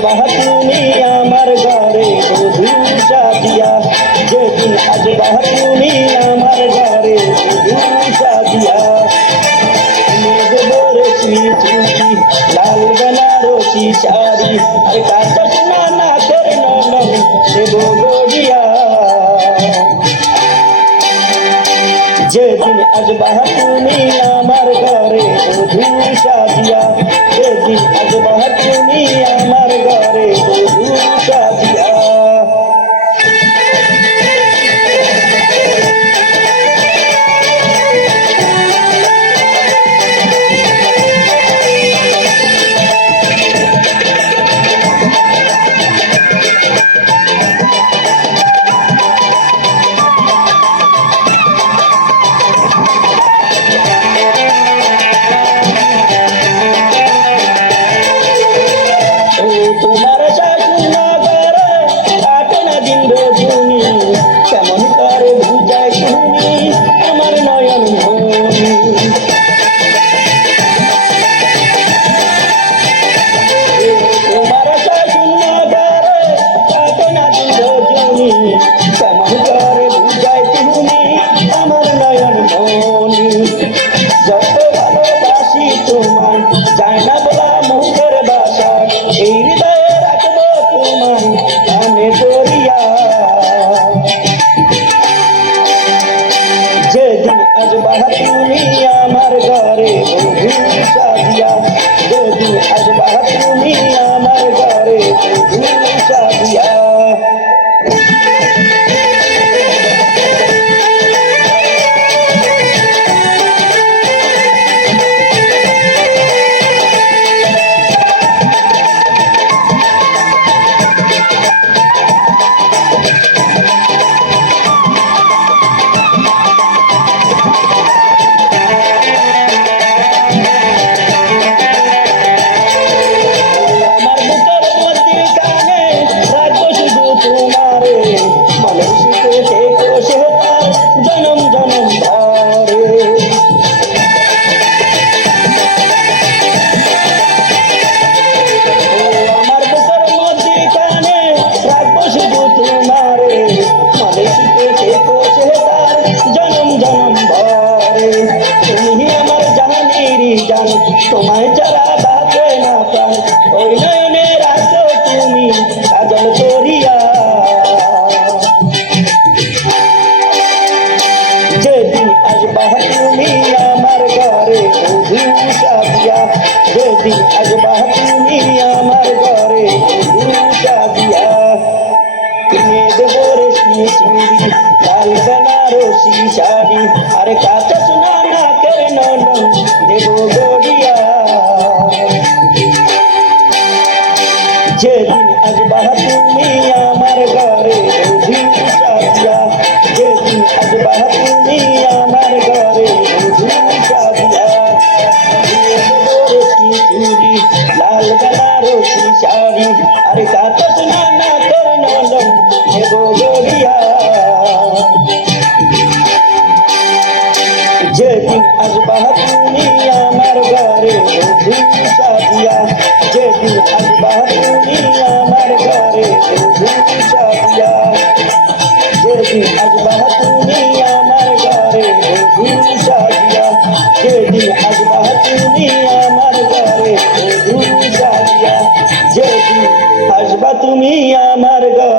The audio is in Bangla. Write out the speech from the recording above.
আসবা তুমি আমার ঘরে বধূ সাজিয়া, যেদিন আসবা তুমি আমার ঘরে বধূ সাজিয়া। দেব রেশমি চুড়ি লাল বেনারসি শাড়ি, আর কাঁচা সোনা নাকের ননদ দেব গড়িয়া। যেদিন আসবা তুমি আমার ঘরে বধূ সাজিয়া, যেদিন আসবা তুমি আমার ঘরে বধূ সাজিয়া। তোমার শাশুড় নগরে কাটে না দিন রজনী, কেমন করে বুঝাই তুমি আমার নয়ন মনি। তোমার শাশুড় নগরে কাটে না দিন রজনী, কেমন করে বুঝাই তুমি আমার নয়ন মনি। যত ভালোবাসি তোমায় যায় না বলা মুখের বাসা, এই হৃদয়ে রাখবো তোমায় কানে ধরিয়া। যেদিন আসবা তুমি আমার ঘরে বধূ সাজিয়া, যেদিন আসবা তুমি আমার ঘরে বধূ সাজিয়া। তোমায় ছাড়া বাঁচে না প্রাণ, ওই নয়নে রাখো তুমি কাজল করিয়া। যেদিন আসবা তুমি আমার ঘরে বধূ সাজিয়া, যেদিন আসবা তুমি আমার ঘরে বধূ সাজিয়া। কিনে দেব রেশমি চুড়ি লাল বেনারসি শাড়ি, আর কাঁচা সোনা নাকের ননদ দেব গড়িয়া। যেদিন আসবা তুমি আমার ঘরে বধূ সাজিয়া, যেদিন আসবা তুমি আমার ঘরে বধূ সাজিয়া। রেশমি চুড়ি লাল বেনারসি শাড়ি, আর কাঁচা সোনা নাকের ননদ দেব গড়িয়া। যেদিন আসবা তুমি আমার ঘরে বধূ সাজিয়া, যেদিন আসবা তুমি আমার ঘরে বধূ সাজিয়া, যেদিন আসবা তুমি আমার ঘরে বধূ সাজিয়া, যেদিন আসবা তুমি আমার ঘরে বধূ সাজিয়া, যেদিন আসবা তুমি আমার ঘরে।